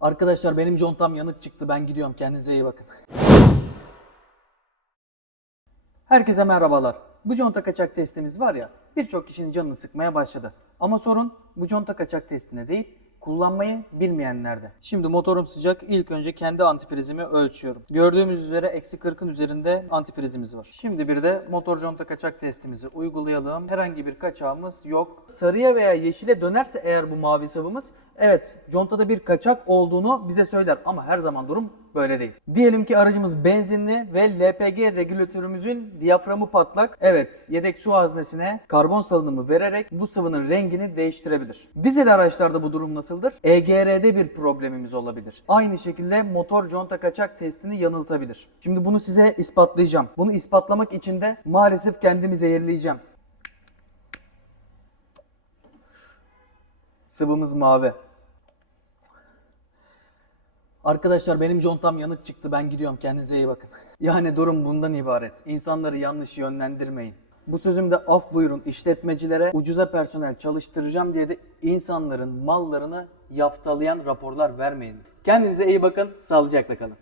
Arkadaşlar benim contam yanık çıktı. Ben gidiyorum. Kendinize iyi bakın. Herkese merhabalar. Bu conta kaçak testimiz var ya birçok kişinin canını sıkmaya başladı. Ama sorun bu conta kaçak testinde değil kullanmayı bilmeyenlerde. Şimdi motorum sıcak. İlk önce kendi antifrizimi ölçüyorum. Gördüğümüz üzere eksi 40'ın üzerinde antifrizimiz var. Şimdi bir de motor conta kaçak testimizi uygulayalım. Herhangi bir kaçağımız yok. Sarıya veya yeşile dönerse eğer bu mavi sıvımız evet contada bir kaçak olduğunu bize söyler ama her zaman durum böyle değil. Diyelim ki aracımız benzinli ve LPG regülatörümüzün diyaframı patlak. Evet, yedek su haznesine karbon salınımı vererek bu sıvının rengini değiştirebilir. Dizel araçlarda bu durum nasıldır? EGR'de bir problemimiz olabilir. Aynı şekilde motor conta kaçak testini yanıltabilir. Şimdi bunu size ispatlayacağım. Bunu ispatlamak için de maalesef kendimi zehirleyeceğim. Sıvımız mavi. Arkadaşlar benim contam yanık çıktı. Ben gidiyorum. Kendinize iyi bakın. Yani durum bundan ibaret. İnsanları yanlış yönlendirmeyin. Bu sözümde af buyurun işletmecilere ucuza personel çalıştıracağım diye de insanların mallarını yaftalayan raporlar vermeyin. Kendinize iyi bakın. Sağlıcakla kalın.